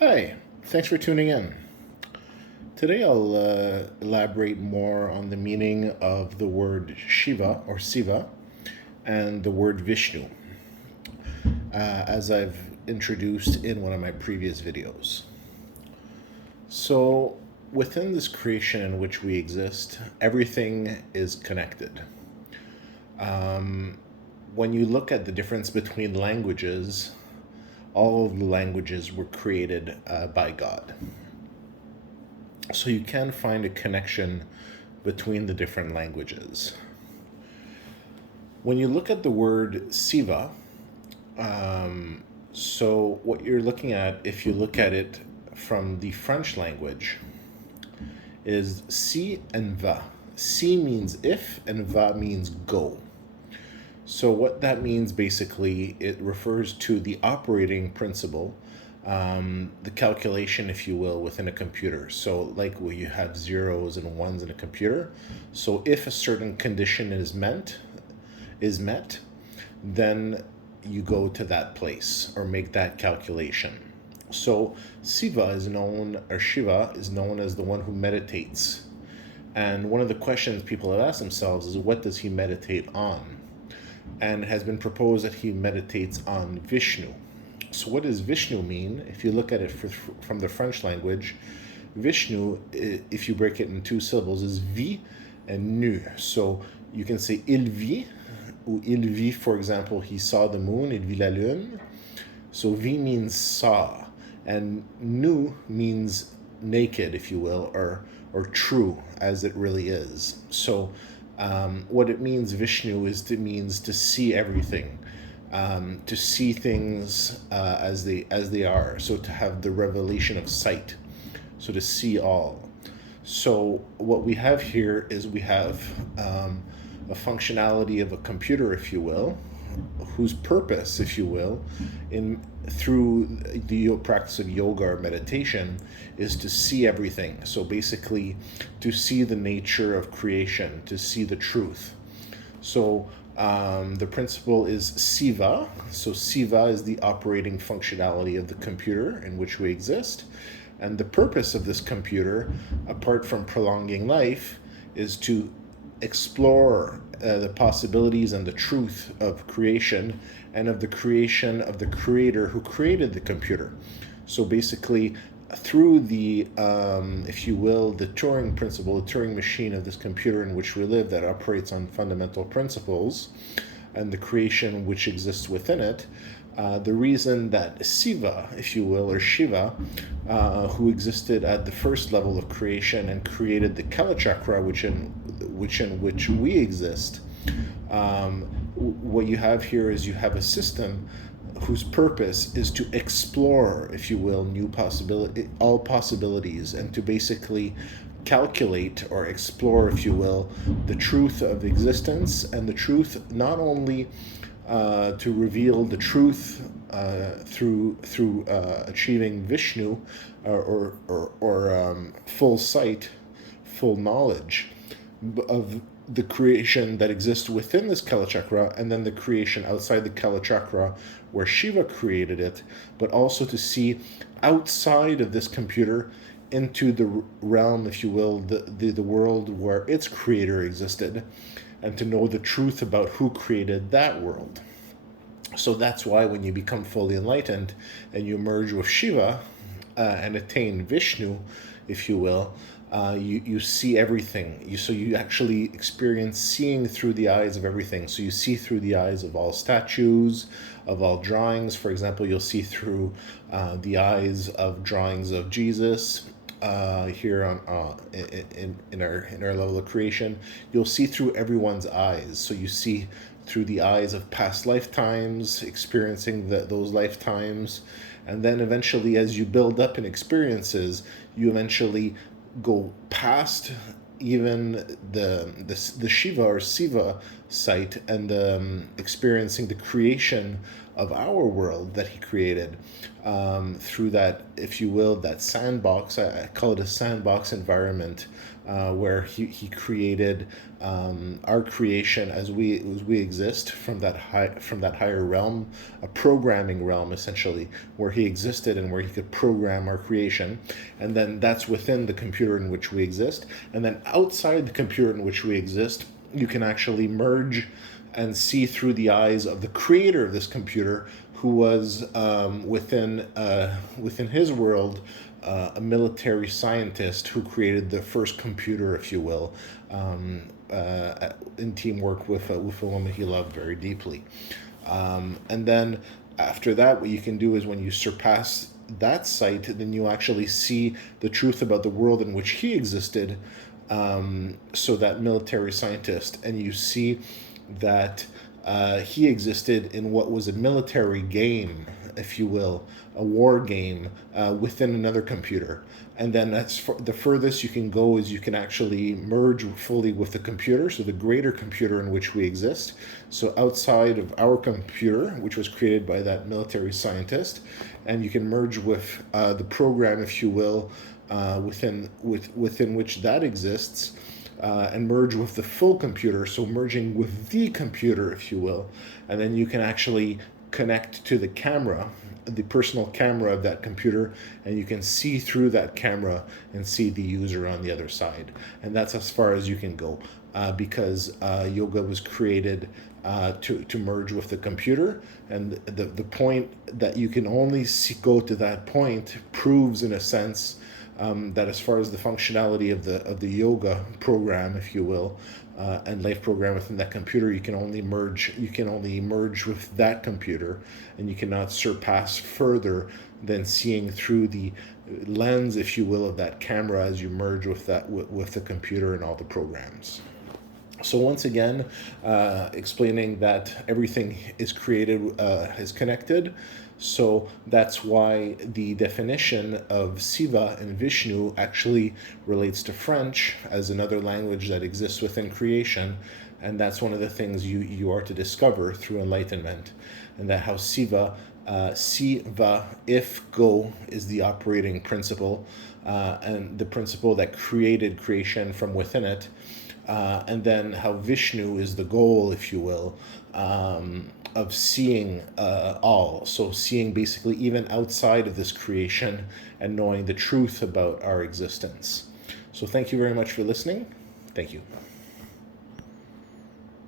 Hi, thanks for tuning in. Today I'll elaborate more on the meaning of the word Shiva or Siva and the word Vishnu, as I've introduced in one of my previous videos. So, within this creation in which we exist, everything is connected. When you look at the difference between languages, all of the languages were created by God. So you can find a connection between the different languages. When you look at the word Siva, so what you're looking at, if you look at it from the French language, is si and va. Si means if and va means go. So what that means basically, it refers to the operating principle, the calculation, if you will, within a computer. So like where you have zeros and ones in a computer. So if a certain condition is met, then you go to that place or make that calculation. So Shiva is known as the one who meditates. And one of the questions people have asked themselves is, what does he meditate on? And it has been proposed that he meditates on Vishnu. So what does Vishnu mean? If you look at it from the French language, Vishnu, if you break it in two syllables, is vi and nu. So you can say il vit, ou il vit, for example, he saw the moon, il vit la lune. So vi means saw, and nu means naked, if you will, or true, as it really is. So what it means, Vishnu, means to see everything, to see things as they are. So to have the revelation of sight, so to see all. So what we have here is we have a functionality of a computer, if you will, whose purpose, if you will, through the practice of yoga or meditation, is to see everything. So basically, to see the nature of creation, to see the truth. So the principle is Siva. So Siva is the operating functionality of the computer in which we exist. And the purpose of this computer, apart from prolonging life, is to explore the possibilities and the truth of creation, and of the creation of the creator who created the computer. So basically, through the, if you will, the Turing principle, the Turing machine of this computer in which we live that operates on fundamental principles, and the creation which exists within it, the reason that Siva, if you will, or Shiva, who existed at the first level of creation and created the Kala Chakra, in which we exist, what you have here is you have a system whose purpose is to explore, if you will, all possibilities, and to basically calculate or explore, if you will, the truth of existence, and the truth not only to reveal the truth through achieving Vishnu or full sight, full knowledge of the creation that exists within this Kala Chakra, and then the creation outside the Kala Chakra where Shiva created it, but also to see outside of this computer into the realm, if you will, the world where its creator existed, and to know the truth about who created that world. So that's why when you become fully enlightened and you merge with Shiva and attain Vishnu, if you will, you see everything. So you actually experience seeing through the eyes of everything. So you see through the eyes of all statues, of all drawings. For example, you'll see through the eyes of drawings of Jesus. Here on in our level of creation, you'll see through everyone's eyes. So you see through the eyes of past lifetimes, experiencing those lifetimes, and then eventually, as you build up in experiences, you eventually go past even the Shiva or Siva site, and experiencing the creation of our world that he created through that, if you will, that sandbox. I call it a sandbox environment where he created our creation as we exist from that higher realm, a programming realm essentially, where he existed and where he could program our creation, and then that's within the computer in which we exist, and then outside the computer in which we exist, you can actually merge and see through the eyes of the creator of this computer, who was within his world, a military scientist who created the first computer, if you will, in teamwork with a woman he loved very deeply. And then after that, what you can do is when you surpass that sight, then you actually see the truth about the world in which he existed. So that military scientist, and you see that he existed in what was a military game, if you will, a war game within another computer. And then the furthest you can go is you can actually merge fully with the computer, so the greater computer in which we exist. So outside of our computer, which was created by that military scientist, and you can merge with the program, if you will, within which that exists, and merge with the full computer, so merging with the computer, if you will, and then you can actually connect to the camera, the personal camera of that computer, and you can see through that camera and see the user on the other side. And that's as far as you can go, because yoga was created to merge with the computer, and the point that you can only go to that point proves, in a sense, that as far as the functionality of the yoga program, if you will, and life program within that computer, you can only merge with that computer, and you cannot surpass further than seeing through the lens, if you will, of that camera as you merge with the computer and all the programs. So once again, explaining that everything is created, is connected. So that's why the definition of Siva and Vishnu actually relates to French as another language that exists within creation. And that's one of the things you are to discover through enlightenment. And that how Siva, if go, is the operating principle, and the principle that created creation from within it. And then how Vishnu is the goal, if you will, of seeing all. So seeing basically even outside of this creation and knowing the truth about our existence. So thank you very much for listening. Thank you.